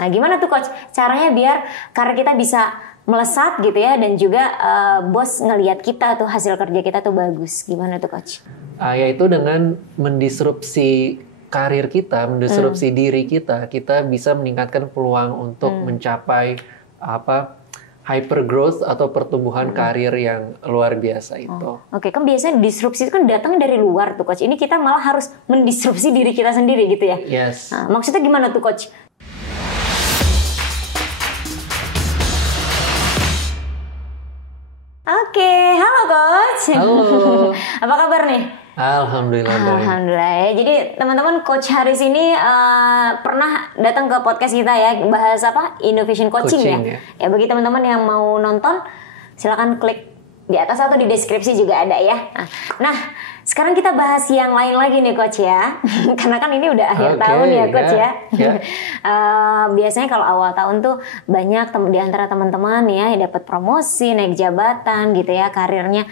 Nah, gimana tuh Coach? Caranya biar karir kita bisa melesat gitu ya, dan juga bos ngelihat kita tuh hasil kerja kita tuh bagus. Gimana tuh Coach? Yaitu dengan mendisrupsi karir kita, mendisrupsi diri kita bisa meningkatkan peluang untuk mencapai hyper growth atau pertumbuhan karir yang luar biasa itu. Oke, kan biasanya disrupsi itu kan datang dari luar tuh Coach. Ini kita malah harus mendisrupsi diri kita sendiri gitu ya. Yes. Nah, maksudnya gimana tuh Coach? Oke, halo Coach. Halo. Apa kabar nih? Alhamdulillah. Alhamdulillah ya. Jadi teman-teman, Coach Haris ini pernah datang ke podcast kita ya, bahas innovation coaching ya. Ya bagi teman-teman yang mau nonton, silakan klik di atas atau di deskripsi juga ada ya. Nah, sekarang kita bahas yang lain lagi nih Coach ya. Karena kan ini udah akhir tahun ya Coach ya. Biasanya kalau awal tahun tuh banyak di antara teman-teman ya yang dapat promosi, naik jabatan gitu ya, karirnya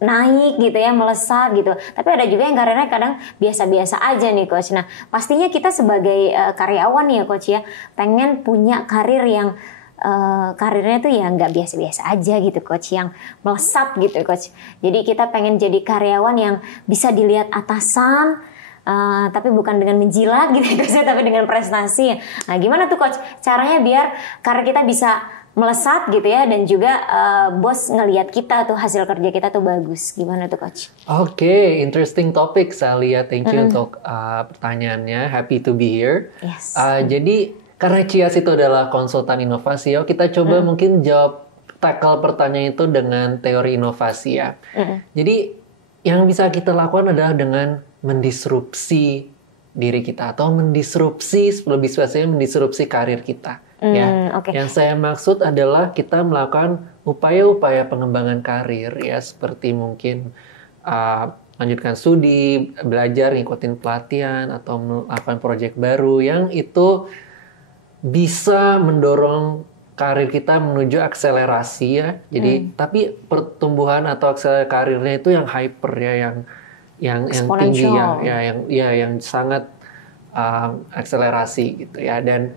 naik gitu ya, melesat gitu. Tapi ada juga yang karirnya kadang biasa-biasa aja nih Coach. Nah, pastinya kita sebagai karyawan ya Coach ya, pengen punya karir yang karirnya tuh ya nggak biasa-biasa aja gitu Coach, yang melesat gitu Coach. Jadi kita pengen jadi karyawan yang bisa dilihat atasan, tapi bukan dengan menjilat gitu Coach, tapi dengan prestasi. Nah, gimana tuh Coach caranya biar karir kita bisa melesat gitu ya, dan juga bos ngelihat kita tuh hasil kerja kita tuh bagus. Gimana tuh Coach? Oke, interesting topic Salia. Thank you untuk pertanyaannya. Happy to be here. Yes. Jadi karena Cias itu adalah konsultan inovasi, kita coba mungkin tackle pertanyaan itu dengan teori inovasi ya. Jadi yang bisa kita lakukan adalah dengan mendisrupsi diri kita, atau mendisrupsi, lebih spesifiknya mendisrupsi karir kita. Yang saya maksud adalah kita melakukan upaya-upaya pengembangan karir ya, seperti mungkin lanjutkan studi, belajar, ngikutin pelatihan, atau melakukan proyek baru yang itu bisa mendorong karir kita menuju akselerasi ya. Jadi tapi pertumbuhan atau akselerasi karirnya itu yang hyper ya, yang tinggi ya, yang sangat akselerasi gitu ya. Dan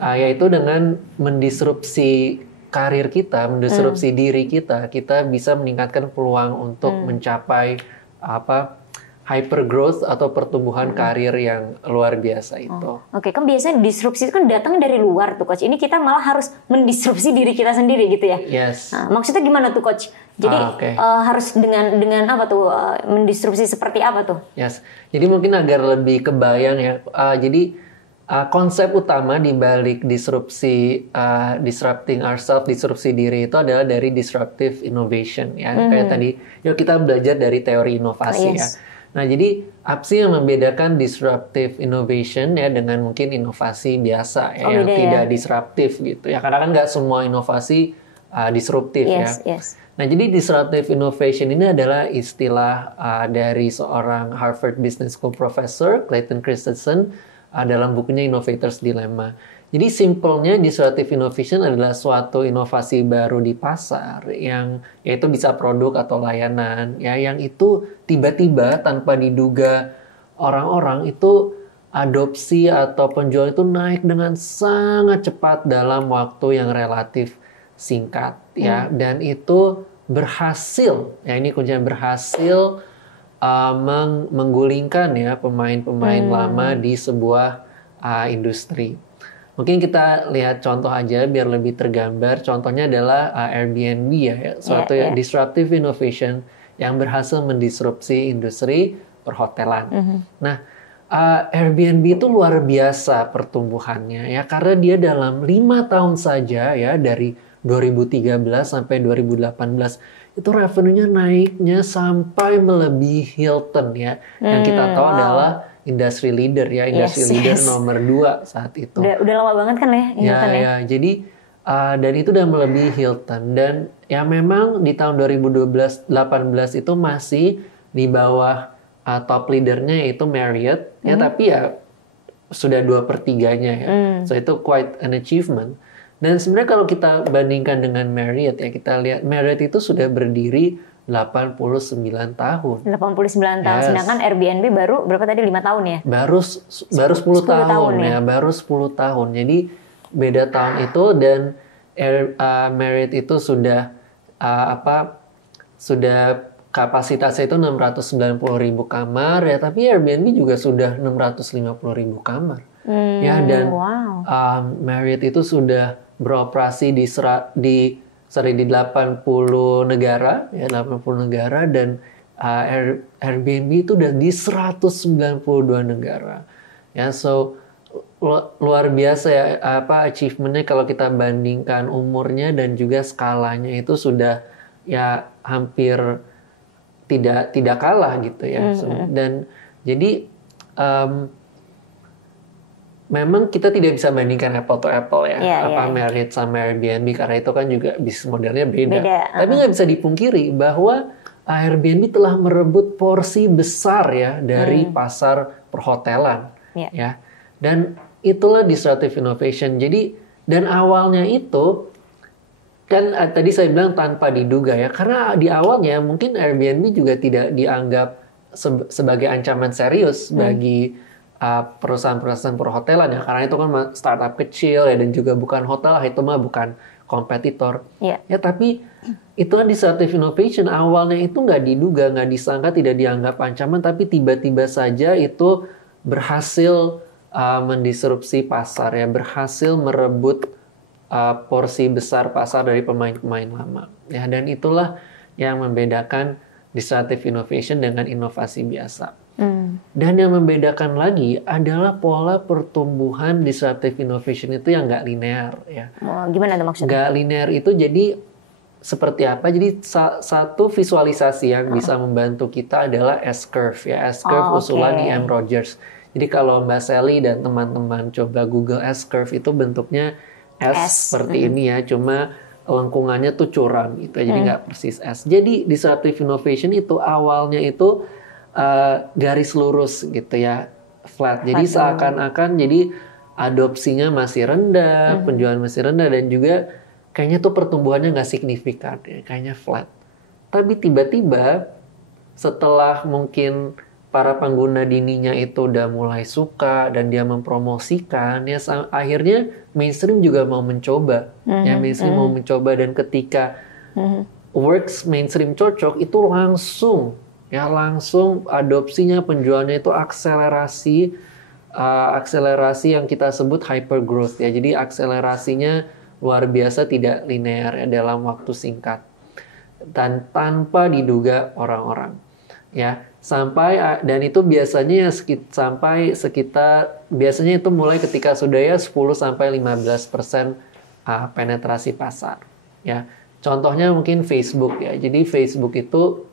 yaitu dengan mendisrupsi karir kita, mendisrupsi diri kita bisa meningkatkan peluang untuk mencapai hyper growth atau pertumbuhan karir yang luar biasa itu. Oke, kan biasanya disrupsi itu kan datang dari luar tuh Coach. Ini kita malah harus mendisrupsi diri kita sendiri gitu ya. Yes. Nah, maksudnya gimana tuh Coach? Jadi harus dengan apa tuh, mendisrupsi seperti apa tuh? Yes. Jadi mungkin agar lebih kebayang ya. Jadi konsep utama di balik disrupsi, disrupting ourselves, disrupsi diri itu adalah dari disruptive innovation ya. Kayak tadi, yuk kita belajar dari teori inovasi ya. Nah, jadi apa sih yang membedakan disruptive innovation ya dengan mungkin inovasi biasa ya, yang tidak disruptif gitu ya. Karena kan nggak semua inovasi disruptif ya. Nah, jadi disruptive innovation ini adalah istilah dari seorang Harvard Business School professor Clayton Christensen dalam bukunya Innovator's Dilemma. Jadi simpelnya disruptive innovation adalah suatu inovasi baru di pasar yang yaitu bisa produk atau layanan ya, yang itu tiba-tiba tanpa diduga orang-orang itu adopsi atau penjual itu naik dengan sangat cepat dalam waktu yang relatif singkat ya, dan itu berhasil ya, ini kuncinya berhasil menggulingkan ya pemain-pemain lama di sebuah industri. Mungkin kita lihat contoh aja biar lebih tergambar. Contohnya adalah Airbnb ya, suatu disruptive innovation yang berhasil mendisrupsi industri perhotelan. Nah, Airbnb itu luar biasa pertumbuhannya ya, karena dia dalam 5 tahun saja ya, dari 2013 sampai 2018 itu revenue-nya naiknya sampai melebihi Hilton ya, yang kita tahu adalah industry leader ya, leader nomor 2 saat itu. Udah lama banget kan ya Hilton ya. Jadi dan itu udah melebihi Hilton, dan ya memang di tahun 2018 itu masih di bawah top leadernya yaitu Marriott ya, tapi ya sudah 2/3-nya ya. So itu quite an achievement. Dan sebenarnya kalau kita bandingkan dengan Marriott ya, kita lihat Marriott itu sudah berdiri 89 tahun. 89 tahun. Yes. Sedangkan Airbnb baru berapa tadi? 5 tahun ya? Baru 10 tahun ya. Baru 10 tahun. Jadi beda tahun itu, dan Marriott itu sudah sudah kapasitasnya itu 690.000 kamar ya, tapi Airbnb juga sudah 650.000 kamar. Ya, dan Marriott itu sudah beroperasi di 80 negara ya, 80 negara, dan Airbnb itu udah di 192 negara. Ya, so luar biasa ya achievementnya kalau kita bandingkan umurnya dan juga skalanya, itu sudah ya hampir tidak kalah gitu ya. So, dan jadi memang kita tidak bisa bandingkan apple to apple ya, Marriott sama Airbnb, karena itu kan juga bisnis modelnya beda. Tapi nggak bisa dipungkiri bahwa Airbnb telah merebut porsi besar ya dari pasar perhotelan ya. Dan itulah disruptive innovation. Jadi, dan awalnya itu kan tadi saya bilang tanpa diduga ya, karena di awalnya mungkin Airbnb juga tidak dianggap sebagai ancaman serius bagi perusahaan-perusahaan perhotelan ya, karena itu kan startup kecil ya, dan juga bukan hotel, itu mah bukan kompetitor. Ya, tapi itulah disruptive innovation. Awalnya itu nggak diduga, nggak disangka, tidak dianggap ancaman, tapi tiba-tiba saja itu berhasil mendisrupsi pasar ya, berhasil merebut porsi besar pasar dari pemain-pemain lama ya, dan itulah yang membedakan disruptive innovation dengan inovasi biasa. Dan yang membedakan lagi adalah pola pertumbuhan disruptive innovation itu yang nggak linear ya. Gimana tuh maksudnya? Nggak linear itu jadi seperti apa? Jadi satu visualisasi yang bisa membantu kita adalah S-curve ya. S-curve usulan E.M. Rogers. Jadi kalau Mbak Sally dan teman-teman coba Google S-curve, itu bentuknya S seperti ini ya, cuma lengkungannya tuh curam gitu, jadi nggak persis S. Jadi disruptive innovation itu awalnya itu garis lurus gitu ya, flat. Jadi seakan-akan jadi adopsinya masih rendah, penjualan masih rendah, dan juga kayaknya tuh pertumbuhannya nggak signifikan ya, kayaknya flat. Tapi tiba-tiba setelah mungkin para pengguna dininya itu udah mulai suka dan dia mempromosikan ya, akhirnya mainstream juga mau mencoba ya, mainstream mau mencoba, dan ketika works mainstream cocok, itu langsung adopsinya, penjualannya itu akselerasi yang kita sebut hyper growth ya. Jadi akselerasinya luar biasa, tidak linear ya, dalam waktu singkat dan tanpa diduga orang-orang ya. Dan itu biasanya sampai sekitar, biasanya itu mulai ketika sudah ya 10-15% penetrasi pasar ya. Contohnya mungkin Facebook ya. Jadi Facebook itu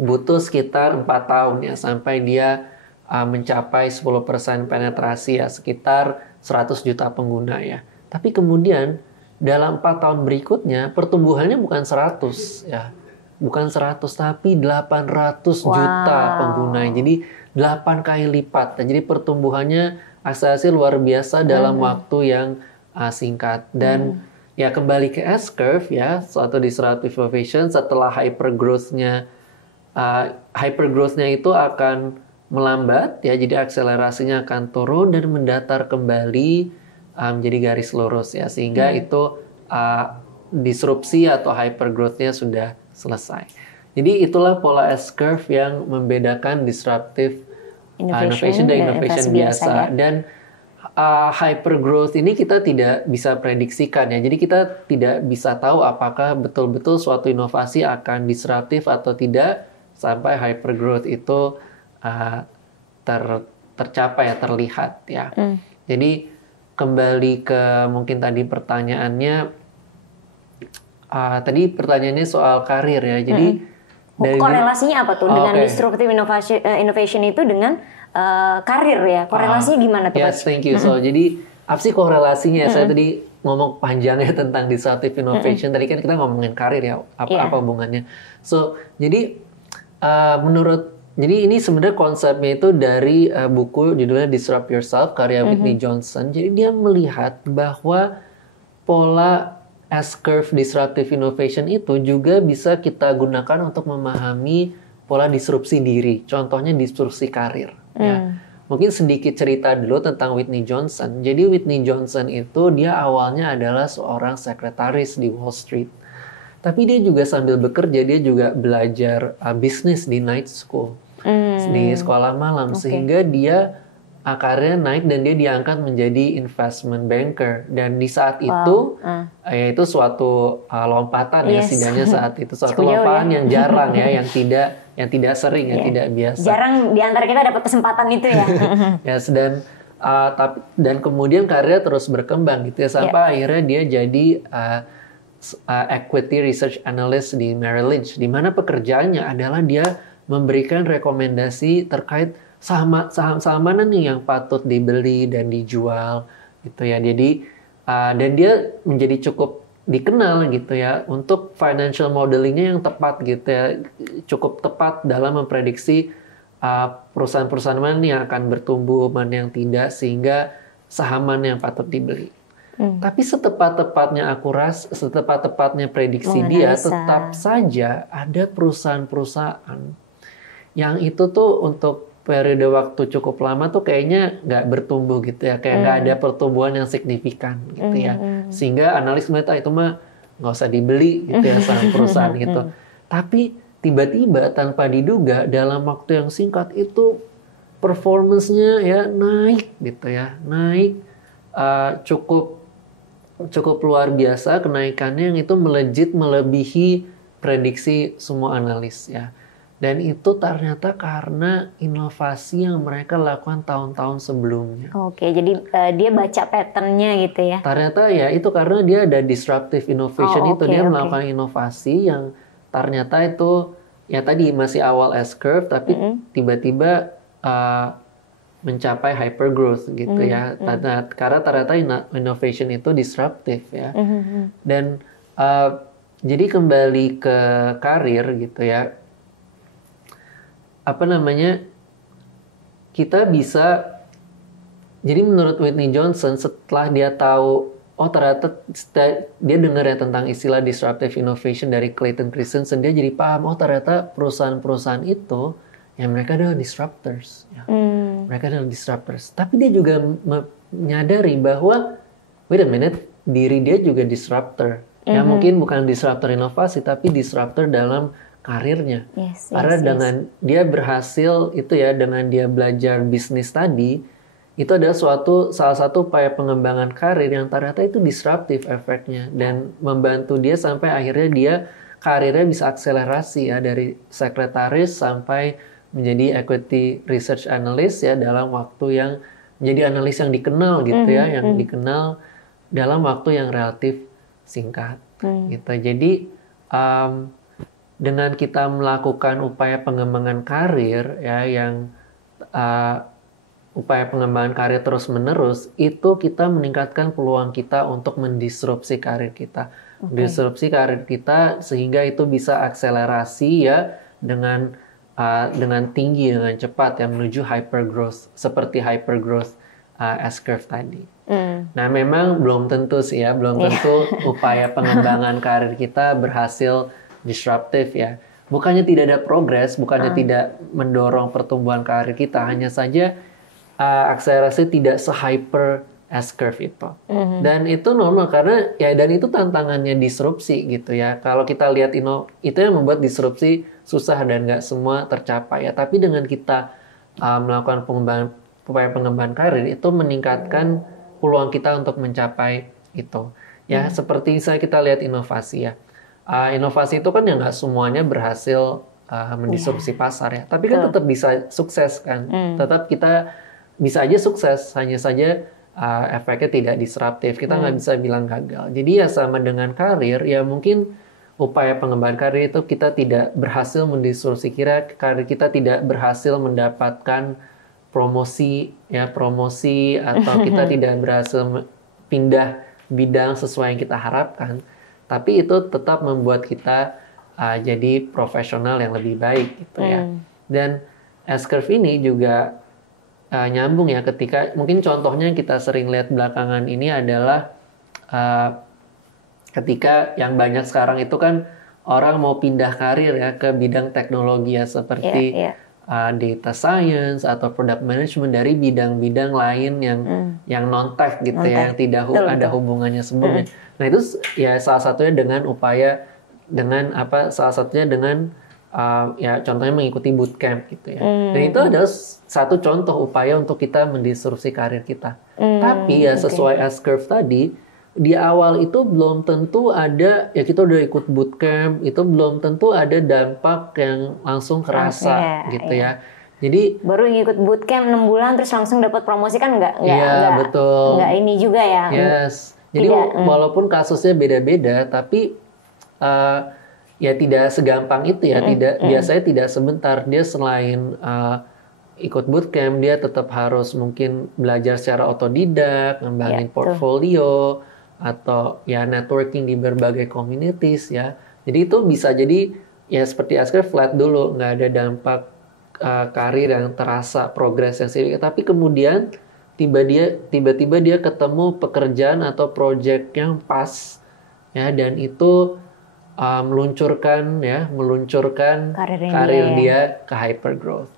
butuh sekitar 4 tahun ya sampai dia mencapai 10% penetrasi ya, sekitar 100 juta pengguna ya. Tapi kemudian dalam 4 tahun berikutnya pertumbuhannya bukan 100 ya. Bukan 100 tapi 800 juta pengguna. Jadi 8 kali lipat. Jadi pertumbuhannya akselerasi luar biasa dalam waktu yang singkat. Dan ya kembali ke S-curve ya, suatu disruptive innovation setelah hypergrowth-nya itu akan melambat ya, jadi akselerasinya akan turun dan mendatar kembali menjadi garis lurus ya, sehingga itu disrupsi atau hypergrowth-nya sudah selesai. Jadi itulah pola S-curve yang membedakan disruptive innovation dan innovation biasa ya. Dan hypergrowth ini kita tidak bisa prediksikan ya. Jadi kita tidak bisa tahu apakah betul-betul suatu inovasi akan disruptif atau tidak sampai hypergrowth itu tercapai ya, terlihat ya. Jadi kembali ke mungkin tadi pertanyaannya, pertanyaannya soal karir ya. Jadi korelasinya apa tuh dengan disruptive innovation itu dengan karir ya? Korelasinya gimana tuh? Yes, thank you. So jadi apa sih korelasinya? Saya tadi ngomong panjangnya tentang disruptive innovation. Tadi kan kita ngomongin karir ya. Apa hubungannya? So jadi jadi ini sebenarnya konsepnya itu dari buku judulnya Disrupt Yourself karya Whitney Johnson. Jadi dia melihat bahwa pola S-curve disruptive innovation itu juga bisa kita gunakan untuk memahami pola disrupsi diri. Contohnya disrupsi karir. Ya. Mungkin sedikit cerita dulu tentang Whitney Johnson. Jadi Whitney Johnson itu dia awalnya adalah seorang sekretaris di Wall Street. Tapi dia juga sambil bekerja, dia juga belajar bisnis di night school. Di sekolah malam. Sehingga dia karirnya naik dan dia diangkat menjadi investment banker. Dan di saat itu, yaitu suatu lompatan ya, setidaknya saat itu. Suatu lompatan yang jarang ya, yang tidak sering ya, tidak biasa. Jarang di antara kita dapat kesempatan itu ya. Yes, dan kemudian karirnya terus berkembang gitu ya, sampai akhirnya dia jadi equity research analyst di Merrill Lynch, di mana pekerjaannya adalah dia memberikan rekomendasi terkait saham-saham mana nih yang patut dibeli dan dijual gitu ya. Jadi dan dia menjadi cukup dikenal gitu ya untuk financial modelingnya yang tepat gitu ya, cukup tepat dalam memprediksi perusahaan-perusahaan mana yang akan bertumbuh, mana yang tidak, sehingga saham mana yang patut dibeli. Tapi setepat-tepatnya prediksi dia, tetap saja ada perusahaan-perusahaan yang itu tuh untuk periode waktu cukup lama tuh kayaknya nggak bertumbuh gitu ya, kayak nggak ada pertumbuhan yang signifikan gitu ya, sehingga analis melihat itu mah nggak usah dibeli gitu ya saham perusahaan gitu. Tapi tiba-tiba tanpa diduga dalam waktu yang singkat itu performance-nya ya naik gitu ya, naik cukup luar biasa kenaikannya, yang itu melejit melebihi prediksi semua analis ya. Dan itu ternyata karena inovasi yang mereka lakukan tahun-tahun sebelumnya. Oke, jadi dia baca pattern-nya gitu ya. Ternyata ya itu karena dia ada disruptive innovation dia melakukan inovasi yang ternyata itu ya tadi masih awal S-curve tapi tiba-tiba mencapai hypergrowth gitu ya. Karena ternyata innovation itu disruptive ya. Dan jadi kembali ke karir gitu ya. Kita bisa, jadi menurut Whitney Johnson setelah dia tahu, ternyata dia dengar ya tentang istilah disruptive innovation dari Clayton Christensen, dia jadi paham, ternyata perusahaan-perusahaan itu, ya mereka adalah disruptors. Ya. Mereka adalah disruptors. Tapi dia juga menyadari bahwa, wait a minute, diri dia juga disruptor. Ya mungkin bukan disruptor inovasi, tapi disruptor dalam karirnya. Karena dengan dia berhasil itu ya, dengan dia belajar bisnis tadi, itu adalah salah satu upaya pengembangan karir yang ternyata itu disruptif efeknya dan membantu dia sampai akhirnya dia karirnya bisa akselerasi ya, dari sekretaris sampai menjadi equity research analyst ya, dalam waktu yang menjadi analis yang dikenal gitu ya, yang dikenal dalam waktu yang relatif singkat gitu. Jadi dengan kita melakukan upaya pengembangan karir ya, yang upaya pengembangan karir terus-menerus, itu kita meningkatkan peluang kita untuk mendisrupsi karir kita. Disrupsi karir kita sehingga itu bisa akselerasi ya dengan tinggi, dengan cepat ya, menuju hypergrowth, seperti hypergrowth S-curve tadi. Nah memang belum tentu sih ya, belum tentu upaya pengembangan karir kita berhasil disruptif ya. Bukannya tidak ada progres, bukannya tidak mendorong pertumbuhan karir kita, hanya saja akselerasi tidak se-hyper S-curve itu. Dan itu normal karena ya, dan itu tantangannya disrupsi gitu ya. Kalau kita lihat itu yang membuat disrupsi susah dan nggak semua tercapai ya. Tapi dengan kita melakukan upaya pengembangan karir, itu meningkatkan peluang kita untuk mencapai itu. Ya, seperti misalnya kita lihat inovasi ya. Inovasi itu kan ya nggak semuanya berhasil mendisrupsi pasar ya, tapi kan tetap bisa sukses kan, tetap kita bisa aja sukses, hanya saja efeknya tidak disruptif, kita nggak bisa bilang gagal. Jadi ya sama dengan karir ya, mungkin upaya pengembangan karir itu kita tidak berhasil mendisrupsi karir kita, tidak berhasil mendapatkan promosi atau kita tidak berhasil pindah bidang sesuai yang kita harapkan. Tapi itu tetap membuat kita jadi profesional yang lebih baik gitu ya. Dan S-curve ini juga nyambung ya, ketika mungkin contohnya yang kita sering lihat belakangan ini adalah ketika yang banyak sekarang itu kan orang mau pindah karir ya ke bidang teknologi ya seperti data science atau product management dari bidang-bidang lain yang non-tech gitu ya, yang tidak ada hubungannya sebelumnya. Nah itu ya salah satunya dengan upaya salah satunya dengan ya contohnya mengikuti bootcamp gitu ya. Dan itu adalah satu contoh upaya untuk kita mendisrupsi karir kita. Tapi ya sesuai S-curve tadi, di awal itu belum tentu ada, ya kita udah ikut bootcamp, itu belum tentu ada dampak yang langsung kerasa gitu ya. Jadi baru ngikut bootcamp 6 bulan terus langsung dapat promosi kan nggak betul. Nggak ini juga ya. Yes. Jadi walaupun kasusnya beda-beda, tapi ya tidak segampang itu ya. Biasanya tidak sebentar. Dia selain ikut bootcamp, dia tetap harus mungkin belajar secara otodidak, ngembangin portfolio, atau ya networking di berbagai communities ya. Jadi itu bisa jadi ya seperti Asker flat dulu, nggak ada dampak karir yang terasa, progres yang signifikan. Tapi kemudian tiba-tiba dia ketemu pekerjaan atau project yang pas ya, dan itu meluncurkan karir dia ke hypergrowth.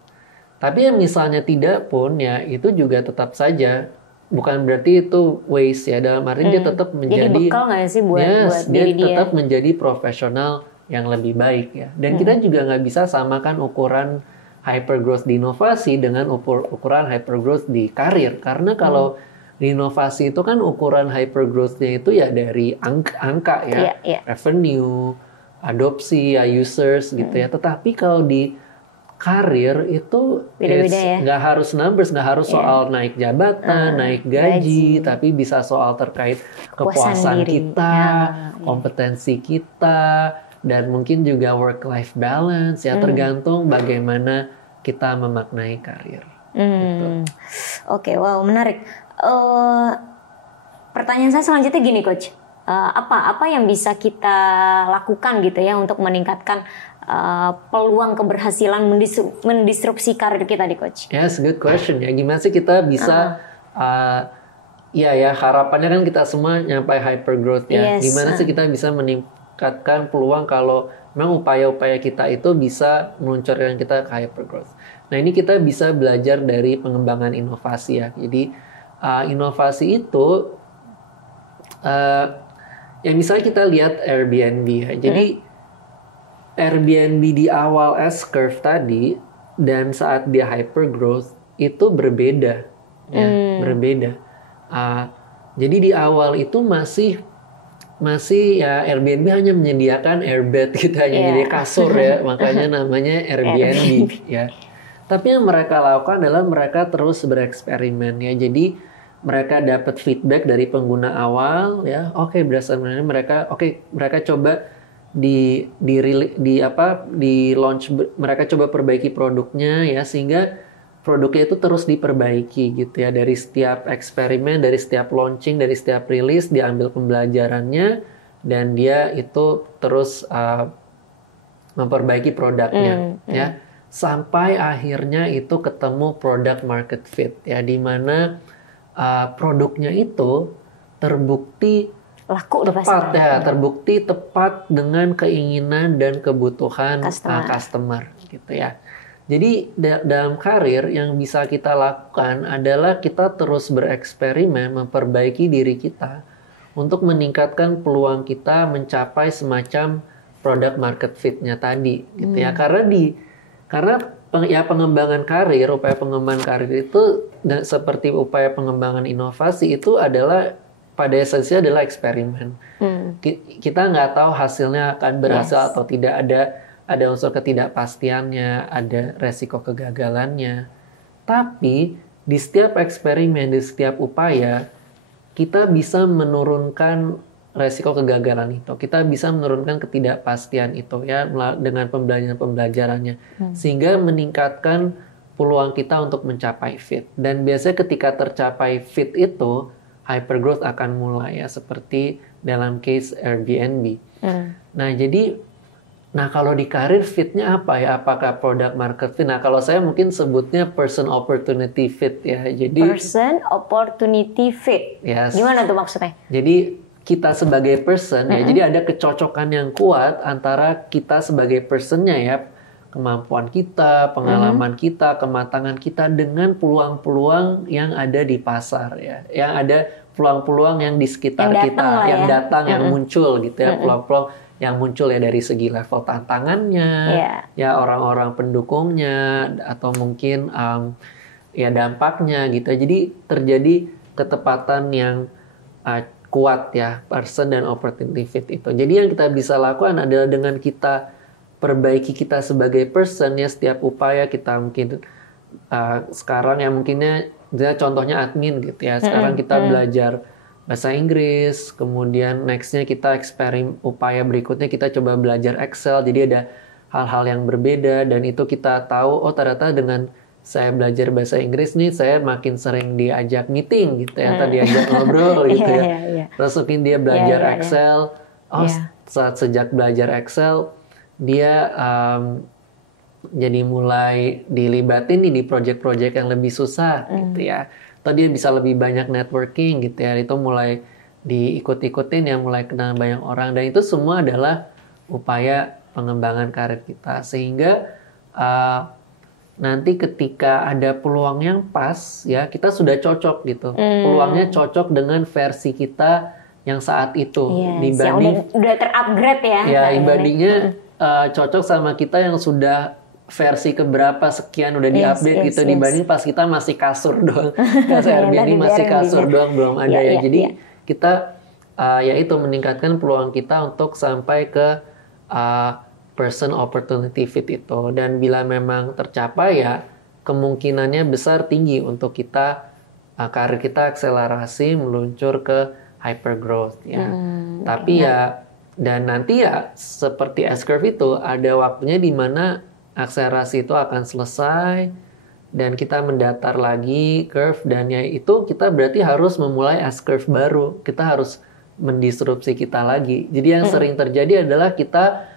Tapi yang misalnya tidak pun ya itu juga tetap saja bukan berarti itu waste ya, dalam arti dia tetap menjadi jadi bekal nggak sih buat dia tetap menjadi profesional yang lebih baik ya. Dan kita juga nggak bisa samakan ukuran hypergrowth di inovasi dengan ukuran hypergrowth di karir, karena kalau di inovasi itu kan ukuran hypergrowth-nya itu ya dari angka ya, revenue, adopsi ya, users gitu ya. Tetapi kalau di karir itu nggak harus numbers, nggak harus soal naik jabatan, naik gaji, tapi bisa soal terkait kepuasan kita, kompetensi kita, dan mungkin juga work-life balance ya, tergantung bagaimana kita memaknai karir. Gitu. Oke, wow, menarik. Pertanyaan saya selanjutnya gini, Coach. Apa yang bisa kita lakukan gitu ya untuk meningkatkan peluang keberhasilan mendisrupsi karir kita di Coach? Yes, good question ya. Gimana sih kita bisa ya harapannya kan kita semua nyampai hypergrowth ya. Gimana sih kita bisa meningkatkan peluang kalau memang upaya-upaya kita itu bisa meluncurkan kita ke hypergrowth. Nah, ini kita bisa belajar dari pengembangan inovasi ya. Jadi inovasi itu ya misalnya kita lihat Airbnb ya. Jadi Airbnb di awal S-curve tadi dan saat dia hypergrowth itu berbeda, ya, berbeda. Jadi di awal itu masih ya Airbnb hanya menyediakan airbed gitu, hanya menyediakan kasur ya, makanya namanya Airbnb ya. Tapi yang mereka lakukan adalah mereka terus bereksperimen ya. Jadi mereka dapat feedback dari pengguna awal ya. Berdasarkan mereka coba di launch, mereka coba perbaiki produknya ya, sehingga produknya itu terus diperbaiki gitu ya, dari setiap eksperimen, dari setiap launching, dari setiap rilis diambil pembelajarannya, dan dia itu terus memperbaiki produknya ya, sampai akhirnya itu ketemu product market fit ya, di mana produknya itu terbukti laku tepat ya, terbukti tepat dengan keinginan dan kebutuhan customer gitu ya. Jadi dalam karir yang bisa kita lakukan adalah kita terus bereksperimen, memperbaiki diri kita untuk meningkatkan peluang kita mencapai semacam product market fit-nya tadi gitu ya. Karena pengembangan karir, upaya pengembangan karir itu seperti upaya pengembangan inovasi itu adalah pada esensinya adalah eksperimen. Kita nggak tahu hasilnya akan berhasil atau tidak, ada unsur ketidakpastiannya, ada resiko kegagalannya. Tapi di setiap eksperimen, di setiap upaya, kita bisa menurunkan resiko kegagalan itu. Kita bisa menurunkan ketidakpastian itu ya, dengan pembelajarannya, sehingga meningkatkan peluang kita untuk mencapai fit. Dan biasanya ketika tercapai fit itu, hypergrowth akan mulai ya, seperti dalam case Airbnb. Nah kalau di karir fitnya apa ya? Apakah product market fit? Nah kalau saya mungkin sebutnya person opportunity fit ya. Jadi person opportunity fit. Yes. Gimana tuh maksudnya? Jadi kita sebagai person ya, jadi ada kecocokan yang kuat antara kita sebagai personnya ya, kemampuan kita, pengalaman kita, kematangan kita dengan peluang-peluang yang ada di pasar ya, yang ada peluang-peluang yang di sekitar kita, yang datang, yang muncul gitu ya, peluang-peluang yang muncul ya dari segi level tantangannya, ya orang-orang pendukungnya, atau mungkin ya dampaknya gitu. Jadi terjadi ketepatan yang kuat ya, person dan opportunity fit itu. Jadi yang kita bisa lakukan adalah dengan kita perbaiki kita sebagai person ya, setiap upaya kita mungkin sekarang ya mungkinnya contohnya admin gitu ya. Sekarang kita belajar bahasa Inggris, kemudian nextnya kita upaya berikutnya kita coba belajar Excel. Jadi ada hal-hal yang berbeda dan itu kita tahu, oh ternyata dengan saya belajar bahasa Inggris nih, saya makin sering diajak meeting gitu ya, atau diajak ngobrol gitu ya. Terus mungkin dia belajar Excel, sejak belajar Excel, dia jadi mulai dilibatin nih di project-project yang lebih susah gitu ya. Atau dia bisa lebih banyak networking gitu ya, itu mulai diikut-ikutin yang mulai kenal banyak orang. Dan itu semua adalah upaya pengembangan karir kita. Sehingga nanti ketika ada peluang yang pas ya, kita sudah cocok gitu. Peluangnya cocok dengan versi kita yang saat itu. Dibanding yang udah terupgrade ya. Ya, dibandingnya cocok sama kita yang sudah versi keberapa sekian udah diupdate gitu, dibanding pas kita masih kasur doang. Airbnb masih kasur doang, belum ada ya. Jadi kita ya itu meningkatkan peluang kita untuk sampai ke person opportunity fit itu. Dan bila memang tercapai ya kemungkinannya besar tinggi untuk kita karir kita akselerasi meluncur ke hyper growth ya. Tapi ya dan nanti ya seperti S-curve itu ada waktunya di mana akselerasi itu akan selesai dan kita mendatar lagi curve, dan ya itu kita berarti harus memulai S-curve baru. Kita harus mendisrupsi kita lagi. Jadi yang sering terjadi adalah kita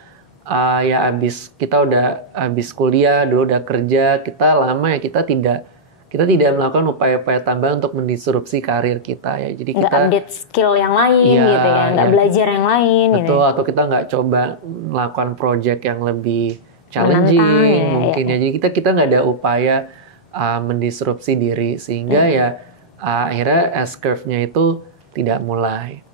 ya kita udah habis kuliah, dulu udah kerja, kita lama ya kita tidak melakukan upaya-upaya tambahan untuk mendisrupsi karir kita ya. Jadi nggak kita update skill yang lain gitu ya, nggak belajar yang lain. Betul, gitu. atau kita nggak coba melakukan project yang lebih challenging mungkin ya. Jadi kita nggak ada upaya mendisrupsi diri sehingga ya akhirnya S-curve-nya itu tidak mulai.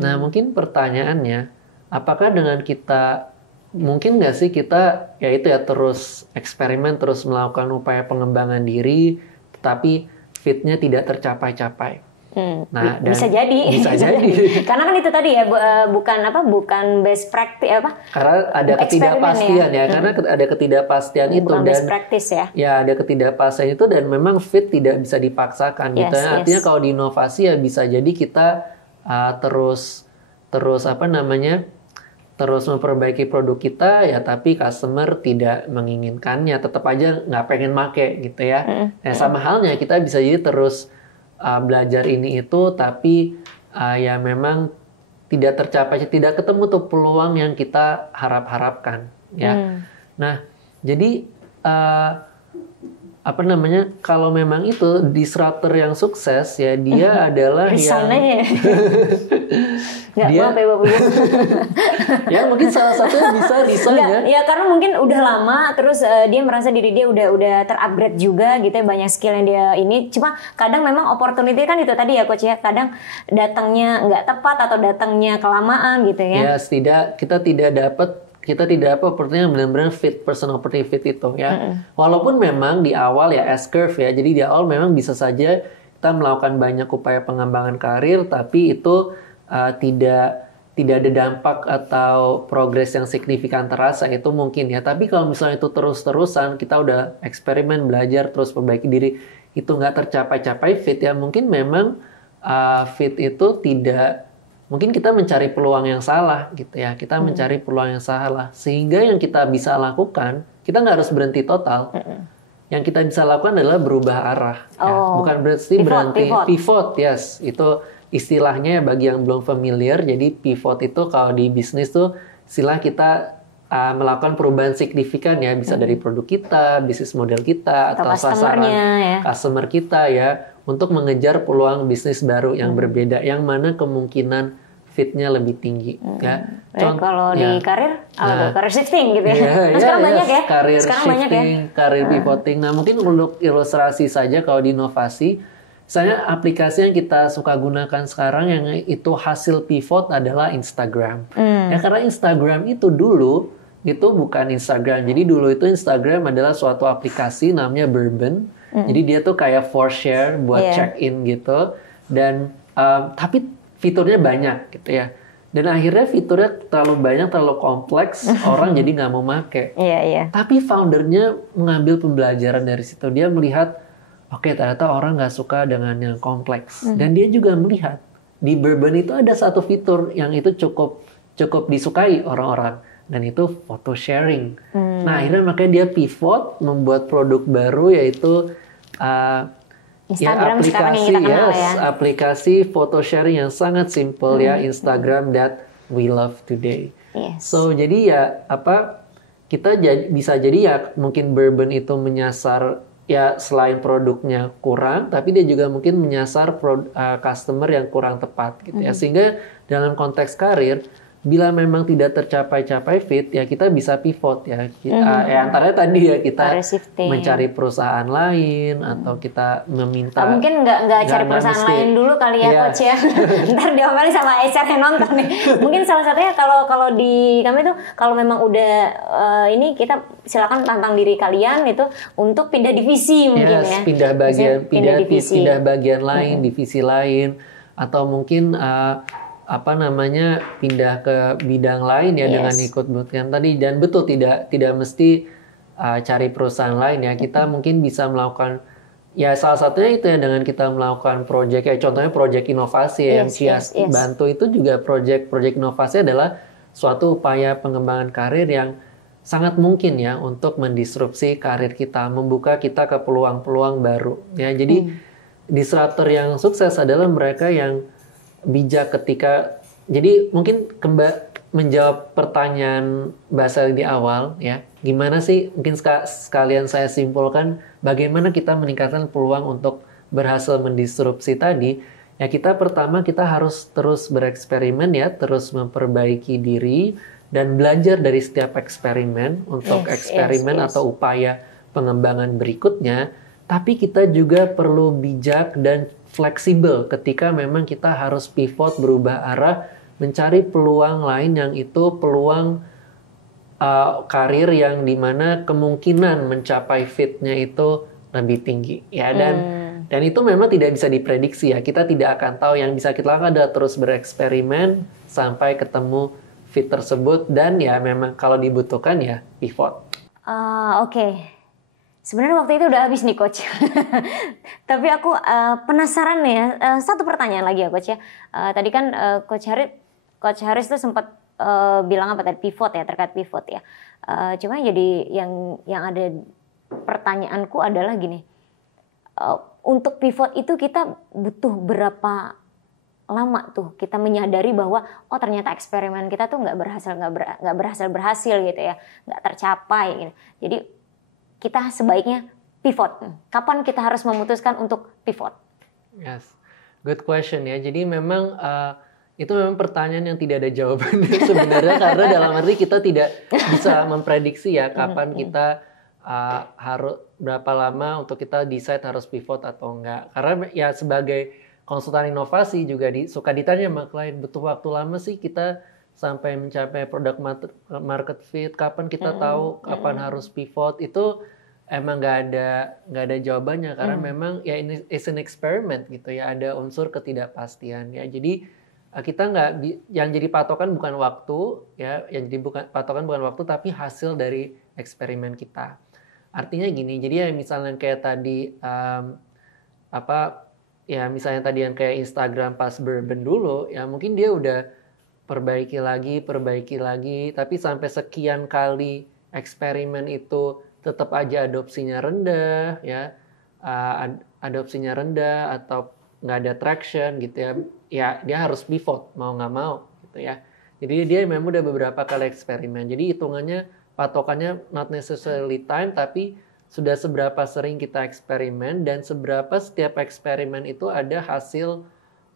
Nah mungkin pertanyaannya, apakah dengan kita mungkin nggak sih kita ya itu ya terus eksperimen, terus melakukan upaya pengembangan diri, tetapi fitnya tidak tercapai-capai? Nah, bisa jadi. Karena kan itu tadi ya bukan best practice Karena ada ketidakpastian ya. Karena ada ketidakpastian itu bukan dan best practice ya. Ya ada ketidakpastian itu dan memang fit tidak bisa dipaksakan gitu. Artinya kalau di inovasi ya bisa jadi kita terus terus memperbaiki produk kita ya, tapi customer tidak menginginkannya, tetap aja nggak pengen make gitu ya. Sama halnya kita bisa jadi terus belajar ini itu, tapi ya memang tidak tercapai, tidak ketemu tuh peluang yang kita harapkan ya. Nah jadi kalau memang itu disruptor yang sukses ya, dia adalah yang nggak dia ya mungkin salah satunya bisa ya karena mungkin udah lama terus dia merasa diri dia udah terupgrade juga gitu ya, banyak skill yang dia ini. Cuma kadang memang opportunity kan itu tadi ya coach ya, kadang datangnya nggak tepat atau datangnya kelamaan gitu ya. Ya kita tidak dapat opportunity yang benar-benar fit, person opportunity fit itu ya. Walaupun memang di awal ya S-curve ya, jadi di awal memang bisa saja kita melakukan banyak upaya pengembangan karir, tapi itu tidak ada dampak atau progres yang signifikan terasa, itu mungkin ya. Tapi kalau misalnya itu terus-terusan, kita udah eksperimen, belajar, terus perbaiki diri, itu nggak tercapai-capai fit ya, mungkin memang fit itu tidak. Mungkin kita mencari peluang yang salah gitu ya. Kita mencari peluang yang salah. Sehingga yang kita bisa lakukan, kita nggak harus berhenti total. Yang kita bisa lakukan adalah berubah arah. Ya. Bukan berhenti pivot. Yes, itu istilahnya bagi yang belum familiar. Jadi pivot itu kalau di bisnis tuh istilah kita melakukan perubahan signifikan ya. Bisa dari produk kita, bisnis model kita, atau sasaran customer kita ya. Untuk mengejar peluang bisnis baru yang berbeda, yang mana kemungkinan fitnya lebih tinggi. Ya. Kalau di karir, karir shifting gitu ya. Sekarang banyak ya. Karir sekarang shifting, banyak ya. karir pivoting. Nah mungkin untuk ilustrasi saja kalau di inovasi, misalnya aplikasi yang kita suka gunakan sekarang yang itu hasil pivot adalah Instagram. Ya karena Instagram itu dulu itu bukan Instagram. Jadi dulu itu Instagram adalah suatu aplikasi namanya Bourbon. Jadi dia tuh kayak for share buat check-in gitu. Dan tapi fiturnya banyak gitu ya. Dan akhirnya fiturnya terlalu banyak, terlalu kompleks, orang jadi nggak mau make. Tapi foundernya mengambil pembelajaran dari situ. Dia melihat, oke, ternyata orang nggak suka dengan yang kompleks. Dan dia juga melihat di Bourbon itu ada satu fitur yang itu cukup disukai orang-orang. Dan itu photo sharing. Nah akhirnya makanya dia pivot membuat produk baru yaitu Instagram aplikasi sekarang yang kita kenal ya. Aplikasi photo sharing yang sangat simple ya, Instagram that we love today. So jadi ya kita bisa jadi ya mungkin Bourbon itu menyasar ya selain produknya kurang, tapi dia juga mungkin menyasar customer yang kurang tepat gitu ya. Sehingga dalam konteks karir, bila memang tidak tercapai fit, ya kita bisa pivot ya. Antaranya tadi ya kita mencari perusahaan lain atau kita meminta. Mungkin nggak cari perusahaan lain dulu kali ya coach ya. Ntar diomelin sama HR yang nonton nih. Mungkin salah satunya kalau di kami tuh kalau memang udah ini kita silakan tantang diri kalian itu untuk pindah divisi mungkin ya. Pindah bagian lain, divisi lain atau mungkin pindah ke bidang lain ya dengan ikut bootcamp tadi. Dan betul tidak mesti cari perusahaan lain ya. Kita mungkin bisa melakukan ya salah satunya itu ya dengan kita melakukan project ya, contohnya project inovasi yang Cias bantu itu juga project inovasi adalah suatu upaya pengembangan karir yang sangat mungkin ya untuk mendisrupsi karir kita, membuka kita ke peluang-peluang baru ya. Jadi disruptor yang sukses adalah mereka yang bijak ketika, jadi mungkin menjawab pertanyaan Mbak Sally di awal ya, gimana sih mungkin sekalian saya simpulkan bagaimana kita meningkatkan peluang untuk berhasil mendisrupsi tadi ya. Pertama kita harus terus bereksperimen ya, terus memperbaiki diri dan belajar dari setiap eksperimen untuk eksperimen atau upaya pengembangan berikutnya. Tapi kita juga perlu bijak dan fleksibel ketika memang kita harus pivot, berubah arah, mencari peluang lain yang itu peluang karir yang dimana kemungkinan mencapai fitnya itu lebih tinggi ya. Dan itu memang tidak bisa diprediksi ya. Kita tidak akan tahu. Yang bisa kita lakukan adalah terus bereksperimen sampai ketemu fit tersebut, dan ya memang kalau dibutuhkan ya pivot. Oke. Sebenarnya waktu itu udah habis nih coach. Tapi aku penasaran nih ya. Satu pertanyaan lagi ya coach ya. Tadi kan coach Haris tuh sempat bilang apa tadi, pivot ya, terkait pivot ya. Cuma jadi yang ada pertanyaanku adalah gini. Untuk pivot itu kita butuh berapa lama tuh kita menyadari bahwa oh ternyata eksperimen kita tuh nggak berhasil gitu ya, nggak tercapai gitu. Jadi kita sebaiknya pivot. Kapan kita harus memutuskan untuk pivot? Yes, good question ya. Jadi memang itu memang pertanyaan yang tidak ada jawabannya sebenarnya, karena dalam arti kita tidak bisa memprediksi ya kapan kita harus berapa lama untuk kita decide harus pivot atau enggak. Karena ya sebagai konsultan inovasi juga suka ditanya sama klien, butuh waktu lama sih kita sampai mencapai product market fit, kapan kita tahu kapan harus pivot. Itu emang nggak ada jawabannya, karena memang ya ini is an experiment gitu ya, ada unsur ketidakpastian ya. Jadi kita yang jadi patokan bukan waktu ya, patokan bukan waktu tapi hasil dari eksperimen kita. Artinya gini, jadi ya misalnya kayak tadi misalnya tadi yang kayak Instagram pas Bourbon dulu ya, mungkin dia udah perbaiki lagi, tapi sampai sekian kali eksperimen itu tetap aja adopsinya rendah ya, atau nggak ada traction gitu ya dia harus pivot mau nggak mau gitu ya. Jadi dia memang udah beberapa kali eksperimen, jadi hitungannya patokannya not necessarily time, tapi sudah seberapa sering kita eksperimen dan seberapa setiap eksperimen itu ada hasil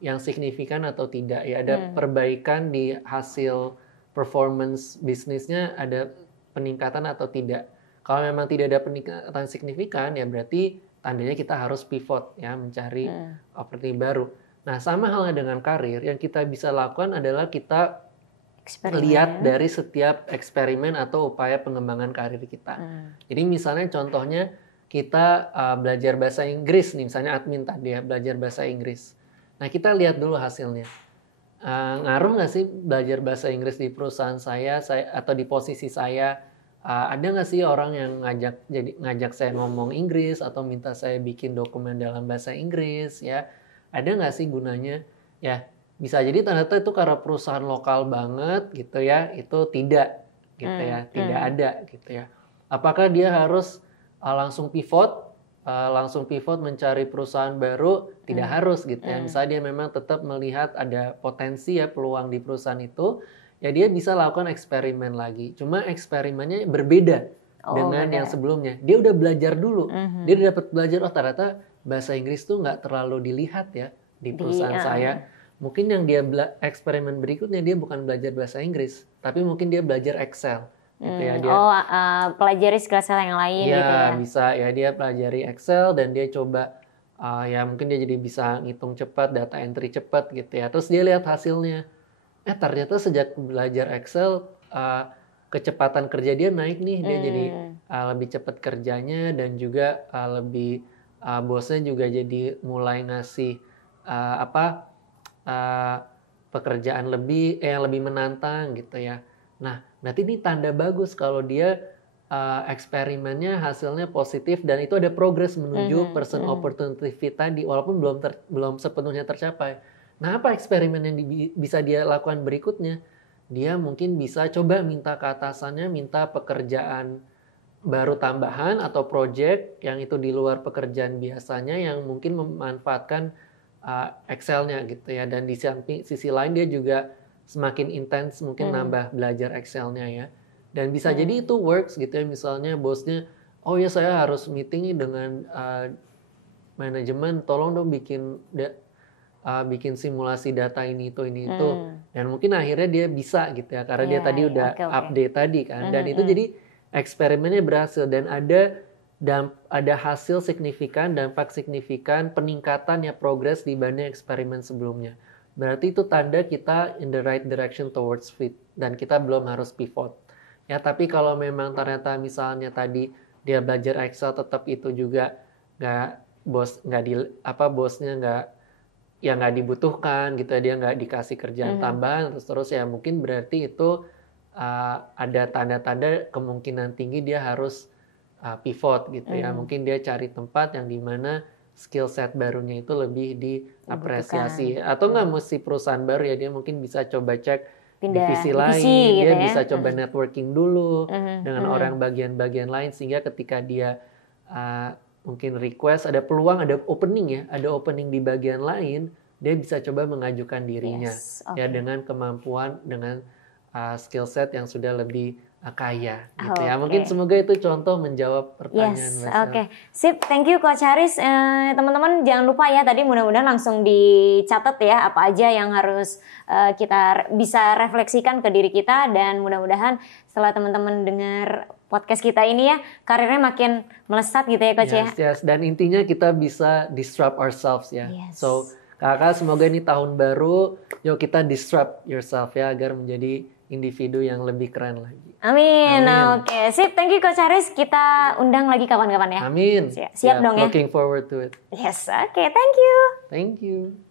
yang signifikan atau tidak ya, ada perbaikan di hasil performance bisnisnya, ada peningkatan atau tidak. Kalau memang tidak ada peningkatan signifikan ya berarti tandanya kita harus pivot ya, mencari opportunity baru. Nah, sama halnya dengan karir, yang kita bisa lakukan adalah kita lihat dari setiap eksperimen atau upaya pengembangan karir kita. Jadi misalnya contohnya kita belajar bahasa Inggris nih, misalnya admin tadi ya, belajar bahasa Inggris. Nah, kita lihat dulu hasilnya. Ngaruh nggak sih belajar bahasa Inggris di perusahaan saya atau di posisi saya? Ada nggak sih orang yang ngajak saya ngomong Inggris atau minta saya bikin dokumen dalam bahasa Inggris ya? Ada nggak sih gunanya? Ya, bisa jadi ternyata itu karena perusahaan lokal banget gitu ya, itu tidak gitu ya, tidak ada gitu ya. Apakah dia harus langsung pivot mencari perusahaan baru? Tidak harus gitu ya. Misalnya dia memang tetap melihat ada potensi ya, peluang di perusahaan itu, ya dia bisa lakukan eksperimen lagi. Cuma eksperimennya berbeda dengan yang sebelumnya. Dia udah belajar dulu, dia udah dapat belajar, oh ternyata bahasa Inggris tuh nggak terlalu dilihat ya di perusahaan saya. Mungkin yang dia eksperimen berikutnya dia bukan belajar bahasa Inggris, tapi mungkin dia belajar Excel. Gitu ya, dia, pelajari skill yang lain ya, gitu ya. Bisa ya, dia pelajari Excel dan dia coba ya mungkin dia jadi bisa ngitung cepat, data entry cepat gitu ya. Terus dia lihat hasilnya. Ternyata sejak belajar Excel kecepatan kerja dia naik nih, dia jadi lebih cepat kerjanya dan juga lebih bosnya juga jadi mulai ngasih pekerjaan yang lebih menantang gitu ya. Nah, berarti ini tanda bagus kalau dia eksperimennya hasilnya positif dan itu ada progres menuju person opportunity fit tadi, walaupun belum sepenuhnya tercapai. Nah, apa eksperimen yang bisa dia lakukan berikutnya? Dia mungkin bisa coba minta ke atasannya, minta pekerjaan baru tambahan atau project yang itu di luar pekerjaan biasanya yang mungkin memanfaatkan Excel-nya gitu ya. Dan di sisi lain dia juga semakin intens mungkin nambah belajar Excel-nya ya. Dan bisa jadi itu works gitu ya. Misalnya bosnya, oh ya saya harus meeting nih dengan manajemen, tolong dong bikin simulasi data ini itu. Dan mungkin akhirnya dia bisa gitu ya. Karena dia tadi udah update tadi kan. Dan itu jadi eksperimennya berhasil dan ada hasil signifikan, dampak signifikan, peningkatan ya, progres dibanding eksperimen sebelumnya. Berarti itu tanda kita in the right direction towards fit dan kita belum harus pivot. Ya, tapi kalau memang ternyata misalnya tadi dia belajar Excel tetap itu juga bosnya nggak dibutuhkan gitu ya, dia nggak dikasih kerjaan tambahan terus ya, mungkin berarti itu ada tanda-tanda kemungkinan tinggi dia harus pivot gitu ya. Mungkin dia cari tempat yang dimana skill set barunya itu lebih diapresiasi. Atau nggak mesti perusahaan baru ya, dia mungkin bisa coba cek divisi lain, gitu dia ya. bisa coba networking dulu dengan orang bagian-bagian lain, sehingga ketika dia mungkin request, ada peluang, ada opening di bagian lain, dia bisa coba mengajukan dirinya ya, dengan kemampuan, dengan skill set yang sudah lebih kaya gitu ya. Mungkin semoga itu contoh menjawab pertanyaan Mbak. Sip, thank you Coach Haris. Teman-teman jangan lupa ya, tadi mudah-mudahan langsung dicatat ya apa aja yang harus kita bisa refleksikan ke diri kita, dan mudah-mudahan setelah teman-teman dengar podcast kita ini ya, karirnya makin melesat gitu ya Coach ya. Yes, dan intinya kita bisa disrupt ourselves ya. So kakak, semoga ini tahun baru, yuk kita disrupt yourself ya, agar menjadi individu yang lebih keren lagi. Amin. Oke, sip. Thank you Coach Haris. Kita undang lagi kapan-kapan ya. Amin. Siap dong ya. Looking forward to it. Yes, oke. Thank you. Thank you.